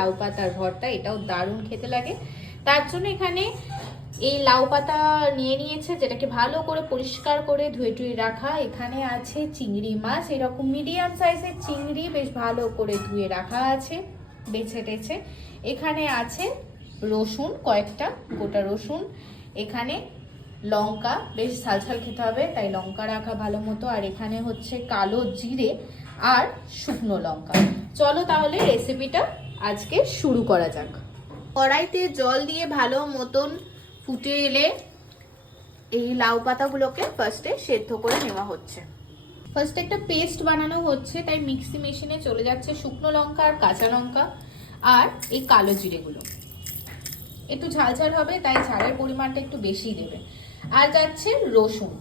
লাউ পাতার ভর্তা, এটাও দারুণ খেতে লাগে। তার জন্য এখানে এই লাউ পাতা নিয়ে নিয়েছে, যেটাকে ভালো করে পরিষ্কার করে ধুয়ে টুয়ে রাখা। এখানে আছে চিংড়ি মাছ, এরকম মিডিয়াম সাইজের চিংড়ি বেশ ভালো করে ধুয়ে রাখা আছে বেছে টেছে। এখানে আছে রসুন, কয়েকটা গোটা রসুন। এখানে লঙ্কা, বেশ ঝাল ঝাল খেতে হবে তাই লঙ্কা রাখা ভালো মতো। আর এখানে হচ্ছে কালো জিরে আর শুকনো লঙ্কা। চলো তাহলে রেসিপিটা আজকে শুরু করা যাক। কড়াইতে জল দিয়ে ভালো মতন ফুটে এলে এই লাউ পাতাগুলোকে ফার্স্টে সেদ্ধ করে নেওয়া হচ্ছে। ফার্স্টে একটা পেস্ট বানানো হচ্ছে, তাই মিক্সি মেশিনে চলে যাচ্ছে শুকনো লঙ্কা আর কাঁচা লঙ্কা আর এই কালো জিরেগুলো। একটু ঝাল ঝাল হবে তাই ঝালের পরিমাণটা একটু বেশি দেবে। আর যাচ্ছে রসুন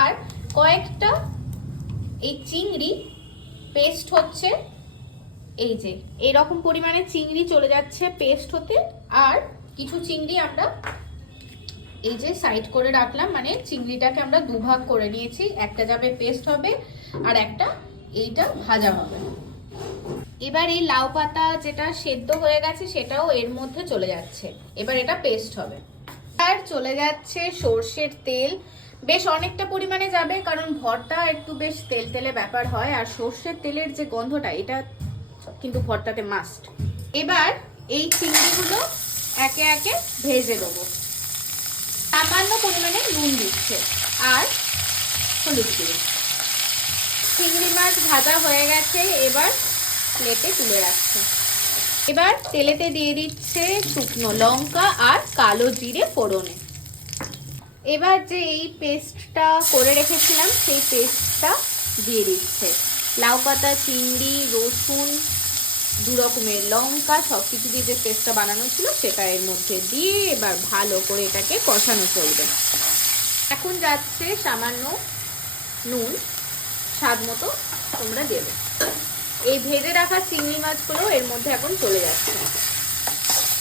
আর কয়েকটা এই চিংড়ি পেস্ট হচ্ছে। এই যে এরকম পরিমাণে চিংড়ি চলে যাচ্ছে পেস্ট হতে। আর কিছু চিংড়ি আমরা এই যে সাইড করে রাখলাম, মানে চিংড়িটাকে আমরা দুভাগ করে নিয়েছি, একটা যাবে পেস্ট হবে আর একটা এইটা ভাজা হবে। এবার এই লাউ পাতা যেটা সেদ্ধ হয়ে গেছে সেটাও এর মধ্যে চলে যাচ্ছে, এবার এটা পেস্ট হবে। আর চলে যাচ্ছে সর্ষের তেল, বেশ অনেকটা পরিমাণে যাবে কারণ ভর্তা একটু বেশ তেল তেলে ব্যাপার হয়, আর সর্ষের তেলের যে গন্ধটা এটা কিন্তু ভর্তাতে মাস্ট। এবার এই চিংড়িগুলো একে একে ভেজে দেবো। সামান্য পরিমাণে নুন দিচ্ছে আর হলুদ গুঁড়ো। চিংড়ি মাছ ভাজা হয়ে গেছে, এবার প্লেটে তুলে রাখছে। এবার তেলেতে দিয়ে দিচ্ছে শুকনো লঙ্কা আর কালো জিরে ফোড়নে। এবার যে এই পেস্টটা করে রেখেছিলাম সেই পেস্টটা দিয়ে দিচ্ছে। লাউ পাতা, চিংড়ি, রসুন, দু রকমের লঙ্কা সবকিছু দিয়ে যে পেস্টটা বানানো ছিল সেটা এর মধ্যে দিয়ে এবার ভালো করে এটাকে কষানো চলবে। এখন যাচ্ছে সামান্য নুন, স্বাদ মতো তোমরা দেবে। এই ভেজে রাখা চিংড়ি মাছগুলো এর মধ্যে এখন চলে যাচ্ছে।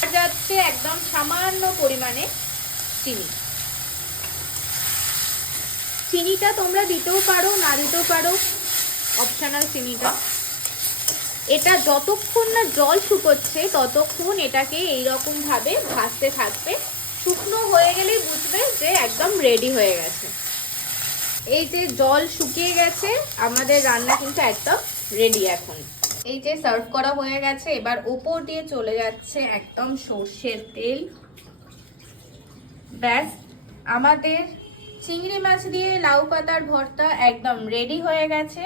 আর যাচ্ছে একদম সামান্য পরিমাণে চিনি। চিনিটা তোমরা দিতেও পারো না দিতেও পারো, অপশনাল চিনিটা। এটা যতক্ষণ না জল শুকোচ্ছে ততক্ষণ এটাকে এইরকম ভাবে ভাজতে থাকবে। শুকনো হয়ে গেলেই বুঝবে যে একদম রেডি হয়ে গেছে। এই যে জল শুকিয়ে গেছে, আমাদের রান্না কিন্তু একদম রেডি। এখন এই যে সার্ভ করা হয়ে গেছে, এবার ওপর দিয়ে চলে যাচ্ছে একদম সর্ষের তেল। ব্যাস, আমাদের চিংড়ি মাছ দিয়ে লাউ পাতার ভর্তা একদম রেডি হয়ে গেছে।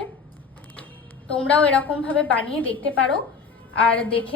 তোমরাও এরকম ভাবে বানিয়ে দেখতে পারো আর দেখে